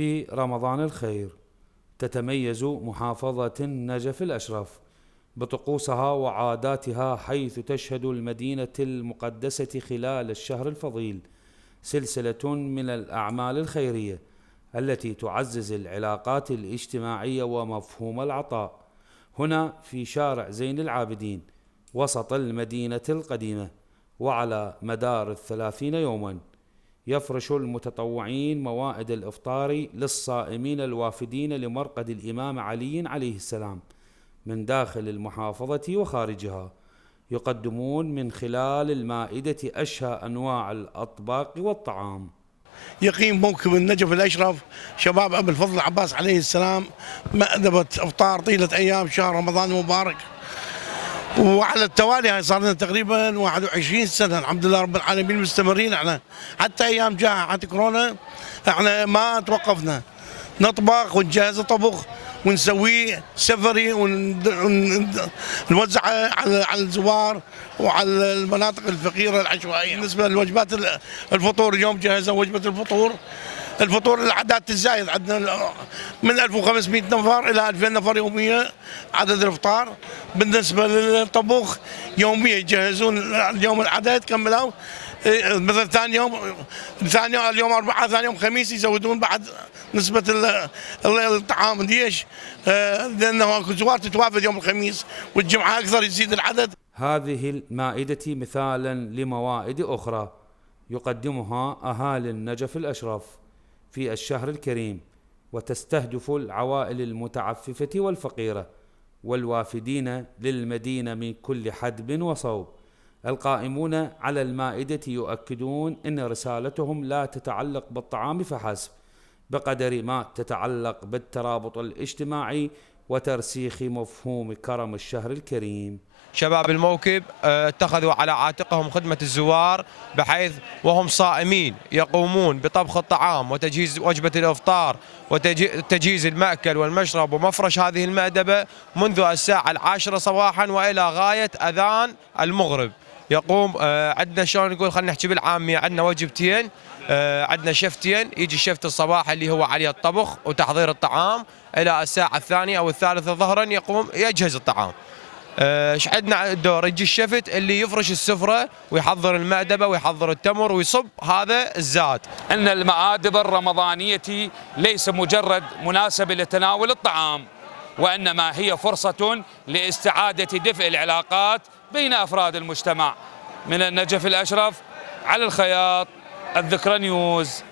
في رمضان الخير. تتميز محافظة النجف الأشرف بطقوسها وعاداتها، حيث تشهد المدينة المقدسة خلال الشهر الفضيل سلسلة من الأعمال الخيرية التي تعزز العلاقات الاجتماعية ومفهوم العطاء. هنا في شارع زين العابدين وسط المدينة القديمة، وعلى مدار 30 يوما يفرش المتطوعين موائد الإفطار للصائمين الوافدين لمرقد الإمام علي عليه السلام من داخل المحافظة وخارجها. يقدمون من خلال المائدة أشهى أنواع الأطباق والطعام. يقيم موكب النجف الأشرف شباب أبي الفضل العباس عليه السلام مأدبة إفطار طيلة أيام شهر رمضان المبارك، وعلى التوالي هاي صار لنا تقريبا 21 سنة الحمد لله رب العالمين مستمرين. احنا حتى أيام جائحة كورونا احنا ما توقفنا، نطبخ ونجهز الطبخ ونسويه سفري ونوزعه على الزوار وعلى المناطق الفقيره العشوائيه. بالنسبه لوجبات الفطور اليوم جهزنا وجبه الفطور العادات تزايد، عندنا من 1500 نفر الى 2000 نفر يوميا عدد الافطار. بالنسبه للطبخ يوميا يجهزون اليوم العدد كملوا، مثلا ثاني يوم اليوم أربعاء، ثاني يوم خميس يزودون بعد نسبة الطعام. ليش؟ لأنه اكو زوار تتوافد يوم الخميس والجمعة أكثر يزيد العدد. هذه المائدة مثالا لموائد أخرى يقدمها أهالي النجف الأشرف في الشهر الكريم، وتستهدف العوائل المتعففة والفقيرة والوافدين للمدينة من كل حدب وصوب. القائمون على المائدة يؤكدون أن رسالتهم لا تتعلق بالطعام فحسب، بقدر ما تتعلق بالترابط الاجتماعي وترسيخ مفهوم كرم الشهر الكريم. شباب الموكب اتخذوا على عاتقهم خدمة الزوار، بحيث وهم صائمين يقومون بطبخ الطعام وتجهيز وجبة الإفطار وتجهيز المأكل والمشرب ومفرش هذه المأدبة منذ الساعة 10 صباحا وإلى غاية أذان المغرب. يقوم عندنا شلون نقول، خلينا نحكي بالعامية، عندنا وجبتين، عندنا شفتين. يجي الشفت الصباح اللي هو عليه الطبخ وتحضير الطعام، إلى الساعة 2 أو 3 ظهرا يقوم يجهز الطعام. عندنا دور يجي الشفت اللي يفرش السفرة ويحضر المأدبة ويحضر التمر ويصب هذا الزاد. أن المآدب الرمضانية ليس مجرد مناسبة لتناول الطعام، وإنما هي فرصة لاستعادة دفء العلاقات بين أفراد المجتمع. من النجف الأشرف، علي الخياط، الذكرى نيوز.